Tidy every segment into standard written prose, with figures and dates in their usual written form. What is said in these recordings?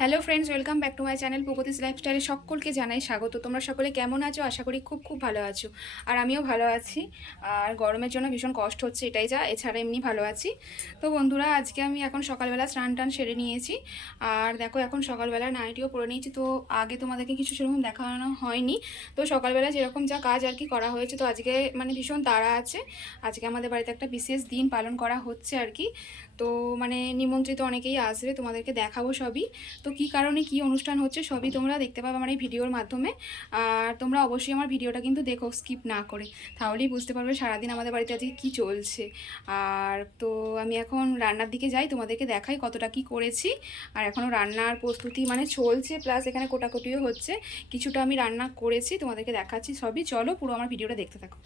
Hello friends, welcome back to my channel Pragati's লাইফস্টাইলে সকলকে জানাই স্বাগত। তোমরা সকলে কেমন আছো? আশা করি খুব খুব ভালো আছো। আর আমিও ভালো আছি। আর গরমের জন্য ভীষণ কষ্ট হচ্ছে, এটাই যা, এছাড়া এমনি ভালো আছি। তো বন্ধুরা, আজকে আমি এখন সকালবেলা স্নান টান সেরে নিয়েছি। আর দেখো, এখন সকালবেলা নাইটিও পরে নিয়েছি। তো আগে তোমাদেরকে কিছু সেরকম দেখানো হয়নি। তো সকালবেলা যেরকম যা কাজ আর কি করা হয়েছে, তো আজকে মানে ভীষণ তাড়া আছে। আজকে আমাদের বাড়িতে একটা বিশেষ দিন পালন করা হচ্ছে আর কি। তো মানে নিমন্ত্রিত অনেকেই আসবে, তোমাদেরকে দেখাবো সবই। তো কী কারণে কী অনুষ্ঠান হচ্ছে সবই তোমরা দেখতে পাবে আমার এই ভিডিওর মাধ্যমে। আর তোমরা অবশ্যই আমার ভিডিওটা কিন্তু দেখো, স্কিপ না করে, তাহলেই বুঝতে পারবে সারাদিন আমাদের বাড়িতে আজকে কী চলছে। আর তো আমি এখন রান্নার দিকে যাই, তোমাদেরকে দেখাই কতটা কি করেছি। আর এখনও রান্নার প্রস্তুতি মানে চলছে, প্লাস এখানে কোটাকুটিও হচ্ছে। কিছুটা আমি রান্না করেছি, তোমাদেরকে দেখাচ্ছি সবই। চলো পুরো আমার ভিডিওটা দেখতে থাকো।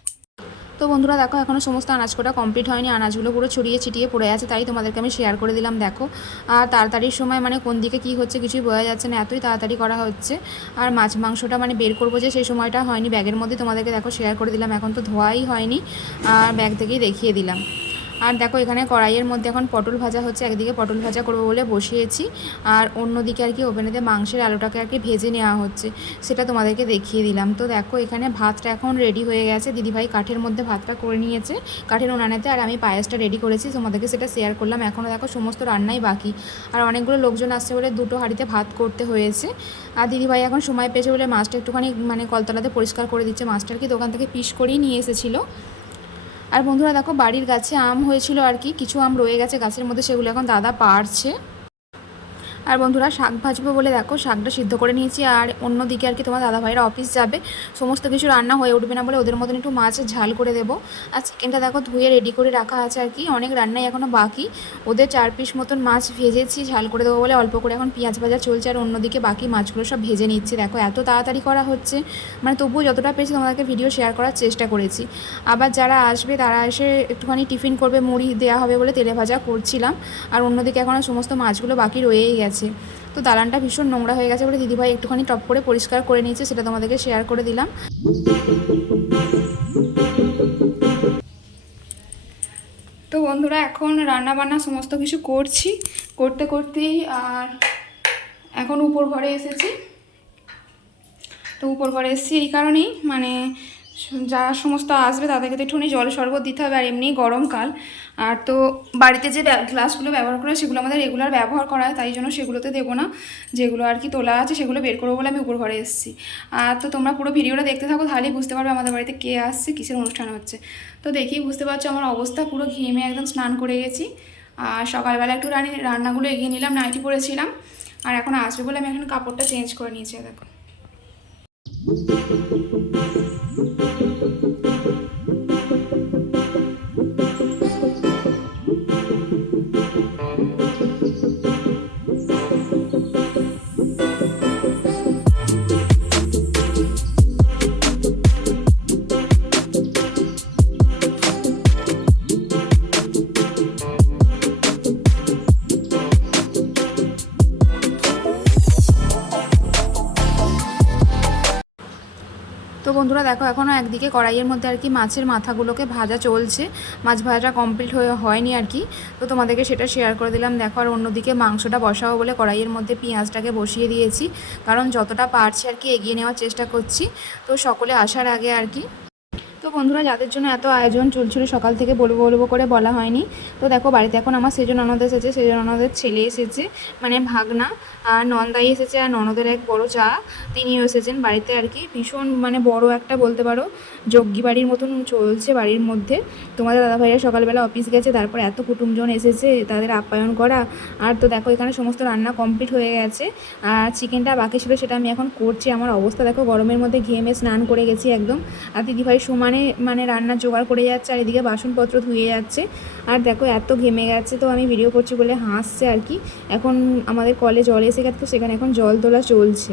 তো বন্ধুরা দেখো, এখনও সমস্ত আনাজ কোটা কমপ্লিট হয়নি, আনাজগুলো পুরো ছড়িয়ে ছিটিয়ে পড়ে আছে, তাই তোমাদেরকে আমি শেয়ার করে দিলাম। দেখো, আর তাড়াতাড়ির সময় মানে কোন দিকে কী হচ্ছে কিছুই বোঝা যাচ্ছে না, এতই তাড়াতাড়ি করা হচ্ছে। আর মাছ মাংসটা মানে বের করবো যে সেই সময়টা হয়নি, ব্যাগের মধ্যে তোমাদেরকে দেখো শেয়ার করে দিলাম। এখন তো ধোয়াই হয়নি, আর ব্যাগ থেকেই দেখিয়ে দিলাম। আর দেখো, এখানে কড়াইয়ের মধ্যে এখন পটল ভাজা হচ্ছে। একদিকে পটল ভাজা করবো বলে বসিয়েছি, আর অন্যদিকে আর কি ওভেনেতে মাংসের আলুটাকে আর কি ভেজে নেওয়া হচ্ছে, সেটা তোমাদেরকে দেখিয়ে দিলাম। তো দেখো, এখানে ভাতটা এখন রেডি হয়ে গেছে। দিদিভাই কাঠের মধ্যে ভাতটা করে নিয়েছে, কাঠের উনানেতে, আর আমি পায়েসটা রেডি করেছি, তোমাদেরকে সেটা শেয়ার করলাম। এখনও দেখো সমস্ত রান্নাই বাকি, আর অনেকগুলো লোকজন আসছে বলে দুটো হাঁড়িতে ভাত করতে হয়েছে। আর দিদিভাই এখন সময় পেয়েছে বলে মাছটা একটুখানি মানে কলতলাতে পরিষ্কার করে দিচ্ছে। মাছটা আর কি দোকান থেকে পিস করেই নিয়ে এসেছিলো। আর বন্ধুরা দেখো, বাড়ির গাছে আম হয়েছিল আর কি, কিছু আম রয়ে গেছে গাছের মধ্যে, সেগুলো এখন দাদা পাড়ছে। আর বন্ধুরা, শাক ভাজবো বলে দেখো শাকটা সিদ্ধ করে নিয়েছি। আর অন্যদিকে আর কি তোমার দাদাভাইরা অফিস যাবে, সমস্ত কিছু রান্না হয়ে উঠবে না বলে ওদের মতন একটু মাছের ঝাল করে দেবো। আর চিকেনটা দেখো ধুয়ে রেডি করে রাখা আছে আর কি, অনেক রান্নাই এখনও বাকি। ওদের 4 পিস মতন মাছ ভেজেছি, ঝাল করে দেবো বলে অল্প করে এখন পেঁয়াজ ভাজা চলছে। আর অন্যদিকে বাকি মাছগুলো সব ভেজে নিচ্ছি। দেখো এত তাড়াতাড়ি করা হচ্ছে, মানে তবুও যতটা পেরেছি তোমাদেরকে ভিডিও শেয়ার করার চেষ্টা করেছি। আবার যারা আসবে তারা এসে একটুখানি টিফিন করবে, মুড়ি দেওয়া হবে বলে তেলে ভাজা করছিলাম। আর অন্যদিকে এখনও সমস্ত মাছগুলো বাকি রয়েই গেছে। তো দালানটা ভীষণ নোংরা হয়ে গেছে বলে দিদিভাই একটুখানি টপ করে পরিষ্কার করে নিয়েছে, সেটা তোমাদেরকে শেয়ার করে দিলাম। তো বন্ধুরা, এখন রান্না বান্না সমস্ত কিছু করছি, করতে করতেই আর এখন উপর ঘরে এসেছি। তো উপর ঘরে এসেছি এই কারণেই, মানে যা সমস্ত আসবে তাদেরকে তো একটুখানি জল শরবত দিতে হবে। আর এমনি গরমকাল, আর তো বাড়িতে যে গ্লাসগুলো ব্যবহার করে সেগুলো আমাদের রেগুলার ব্যবহার করা হয়, তাই জন্য সেগুলোতে দেবো না। যেগুলো আর কি তোলা আছে সেগুলো বের করবো বলে আমি উপর ঘরে এসেছি। আর তো তোমরা পুরো ভিডিওটা দেখতে থাকো, তাহলেই বুঝতে পারবে আমাদের বাড়িতে কে আসছে, কিসের অনুষ্ঠান হচ্ছে। তো দেখেই বুঝতে পারছো আমার অবস্থা, পুরো ঘেমে একদম স্নান করে গেছি। আর সকালবেলা একটু রান্নাগুলো এগিয়ে নিলাম, নাইটি পরেছিলাম। আর এখন আসবে বলে আমি এখন কাপড়টা চেঞ্জ করে নিয়েছি। দেখো, তো বন্ধুরা দেখো, এখনও একদিকে কড়াইয়ের মধ্যে আর কি মাছের মাথাগুলোকে ভাজা চলছে, মাছ ভাজা কমপ্লিট হয়নি আর কি। তো তোমাদেরকে সেটা শেয়ার করে দিলাম। দেখো, আর অন্যদিকে মাংসটা বসাবো বলে কড়াইয়ের মধ্যে পেঁয়াজটাকে বসিয়ে দিয়েছি, কারণ যতটা পারছি আর কি এগিয়ে নেওয়ার চেষ্টা করছি, তো সকলে আসার আগে আর কি। তো বন্ধুরা, যাদের জন্য এত আয়োজন চলছিল সকাল থেকে বলবো বলবো করে বলা হয়নি। তো দেখো, বাড়িতে এখন আমার সেজন ননদ এসেছে, সেজন ননদের ছেলে এসেছে, মানে ভাগনা। আর নন্দাই এসেছে, আর ননদের এক বড় চা, তিনিও এসেছেন বাড়িতে আর কি। ভীষণ মানে বড় একটা বলতে পারো যজ্ঞী বাড়ির মতন চলছে বাড়ির মধ্যে। তোমাদের দাদাভাইরা সকালবেলা অফিস গেছে, তারপর এত কুটুমজন এসেছে, তাদের আপ্যায়ন করা। আর তো দেখো, এখানে সমস্ত রান্না কমপ্লিট হয়ে গেছে, আর চিকেনটা বাকি ছিল সেটা আমি এখন করছি। আমার অবস্থা দেখো, গরমের মধ্যে ঘেমে স্নান করে গেছি একদম। আর দিদিভাই সমানে মানে রান্নার জোগাড় করে যাচ্ছে, আর এদিকে বাসনপত্র ধুয়ে যাচ্ছে। আর দেখো এত ঘেমে গেছে, তো আমি ভিডিও করছি বলে হাসছে আর কি। এখন আমাদের কলে জল এসে গেছে, তো সেখানে এখন জল তোলা চলছে।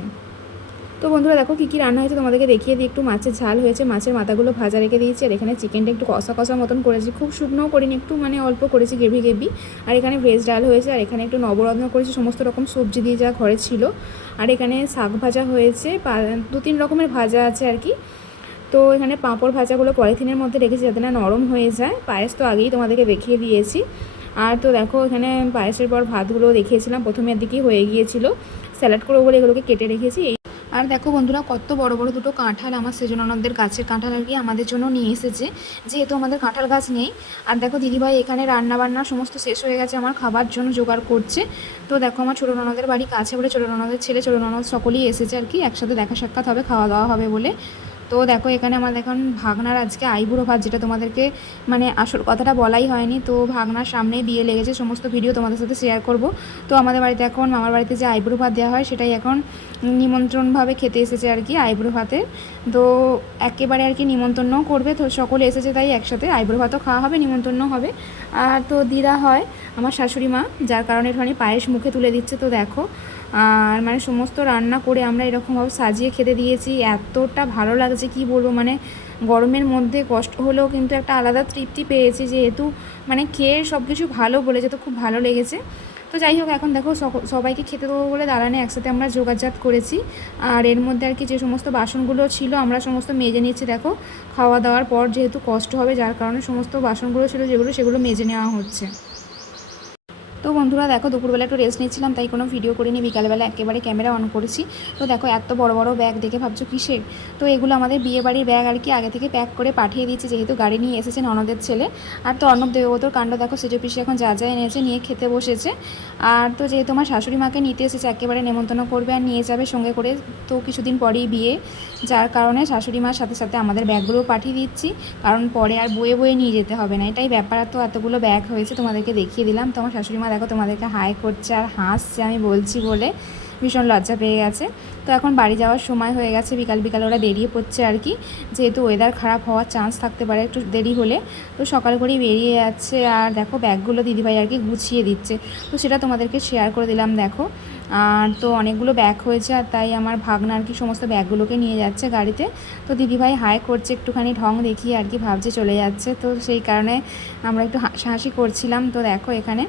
তো বন্ধুরা দেখো, কী কী রান্না হয়েছে তোমাদেরকে দেখিয়ে দিই। একটু মাছের ঝাল হয়েছে, মাছের মাথাগুলো ভাজা রেখে দিয়েছি। আর এখানে চিকেনটা একটু কষা কষা মতন করেছি, খুব শুকনোও করিনি, একটু মানে অল্প করেছি গ্রেভি গ্রেভি। আর এখানে ভেজ ডাল হয়েছে, আর এখানে একটু নবরত্ন করেছি সমস্ত রকম সবজি দিয়ে, যা ঘরে ছিল। আর এখানে শাক ভাজা হয়েছে, 2-3 রকমের ভাজা আছে আর কি। তো এখানে পাঁপড় ভাজাগুলো পলিথিনের মধ্যে রেখেছি যাতে না নরম হয়ে যায়। পায়েস তো আগেই তোমাদেরকে দেখিয়ে দিয়েছি। আর তো দেখো এখানে পায়েসের পর ভাতগুলো দেখিয়েছিলাম প্রথমের দিকেই হয়ে গিয়েছিল, স্যালাড করবো বলে এগুলোকে কেটে রেখেছি। আর দেখো বন্ধুরা কত বড় বড় দুটো কাঁঠাল আমার সেজননদের গাছের কাঁঠাল আর কি আমাদের জন্য নিয়ে এসেছে, যেহেতু আমাদের কাঁঠাল গাছ নেই। আর দেখো দিদিভাই এখানে রান্নাবান্না সমস্ত শেষ হয়ে গেছে, আমার খাবার জন্য জোগাড় করছে। তো দেখো আমার ছোটো ননদের বাড়ি কাছে বলে ছোটো ননদের ছেলে ছোটো ননদ সকলেই এসেছে আর কি, একসাথে দেখা সাক্ষাৎ হবে, খাওয়া দাওয়া হবে বলে। তো দেখো এখানে আমাদের এখন ভাগনার আজকে আইবুড়ো ভাত, যেটা তোমাদেরকে মানে আসল কথাটা বলাই হয়নি। তো ভাগনার সামনেই বিয়ে লেগেছে, সমস্ত ভিডিও তোমাদের সাথে শেয়ার করব। তো আমাদের বাড়িতে এখন মামার বাড়িতে যে আইবুড়ো ভাত দেওয়া হয় সেটাই এখন নিমন্ত্রণভাবে খেতে এসেছে আর কি আইবুড়ো ভাতে। তো একেবারে আর কি নিমন্ত্রণও করবে, তো সকলে এসেছে তাই একসাথে আইবুড়ো ভাতও খাওয়া হবে, নিমন্ত্রণও হবে। আর তো দিদা হয় আমার শাশুড়ি মা, যার কারণে একটুখানি পায়েস মুখে তুলে দিচ্ছে। তো দেখো আর মানে সমস্ত রান্না করে আমরা এরকমভাবে সাজিয়ে খেতে দিয়েছি, এতটা ভালো লাগছে কি বলবো। মানে গরমের মধ্যে কষ্ট হলেও কিন্তু একটা আলাদা তৃপ্তি পেয়েছি, যেহেতু মানে খেয়ে সব কিছু ভালো বলেছে, তো খুব ভালো লেগেছে। তো যাই হোক এখন দেখো সবাইকে খেতে দেবো বলে দাঁড়ানে একসাথে আমরা যোগাযোগ করেছি। আর এর মধ্যে আর কি যে সমস্ত বাসনগুলো ছিল আমরা সমস্ত মেজে নিচ্ছি। দেখো খাওয়া দাওয়ার পর যেহেতু কষ্ট হবে, যার কারণে সমস্ত বাসনগুলো ছিল যেগুলো সেগুলো মেজে নেওয়া হচ্ছে। তো বন্ধুরা দেখো দুপুরবেলা একটু রেস্ট নিচ্ছিলাম, তাই কোনো ভিডিও করিনি, বিকালবেলা একেবারে ক্যামেরা অন করেছি। তো দেখো এত বড় বড় ব্যাগ দেখে ভাবছো কিসের, তো এগুলো আমাদের বিয়ে বাড়ির ব্যাগ আর কি, আগে থেকে প্যাক করে পাঠিয়ে দিয়েছি, যেহেতু গাড়ি নিয়ে এসেছে ননদের ছেলে। আর তো অর্ণব দেবব্রতর কাণ্ড দেখো, সেজো পিসি এখন যা যা এনেছে নিয়ে খেতে বসেছে। আর তো যেহেতু আমার শাশুড়ি মাকে নিতে এসেছে, একেবারে নেমন্তন্ন করবে আর নিয়ে যাবে সঙ্গে করে, তো কিছুদিন পরেই বিয়ে, যার কারণে শাশুড়ি মার সাথে সাথে আমাদের ব্যাগগুলোও পাঠিয়ে দিচ্ছি, কারণ পরে আর বয়ে বয়ে নিয়ে যেতে হবে না, এটাই ব্যাপার। তো এতগুলো ব্যাগ হয়েছে তোমাদেরকে দেখিয়ে দিলাম। তো আমার শাশুড়ি মা দেখো তোমাদেরকে হাই করছে আর হাসছে আমি বলছি বলে, ভীষণ লজ্জা পেয়ে গেছে। তো এখন বাড়ি যাওয়ার সময় হয়ে গেছে, বিকাল বিকাল ওরা বেরিয়ে পড়ছে আর কি, যেহেতু ওয়েদার খারাপ হওয়ার চান্স থাকতে পারে একটু দেরি হলে। তো সকাল করেই বেরিয়ে যাচ্ছে। আর দেখো ব্যাগগুলো দিদিভাই আর কি গুছিয়ে দিচ্ছে, তো সেটা তোমাদেরকে শেয়ার করে দিলাম। দেখো আর তো অনেকগুলো ব্যাগ হয়েছে, আর তাই আমার ভাগনা আর কি সমস্ত ব্যাগগুলোকে নিয়ে যাচ্ছে গাড়িতে। তো দিদিভাই হাই করছে একটুখানি ঢং দেখিয়ে আর কি, ভাবছে চলে যাচ্ছে, তো সেই কারণে আমরা একটু হাসাহাসি করছিলাম। তো দেখো এখানে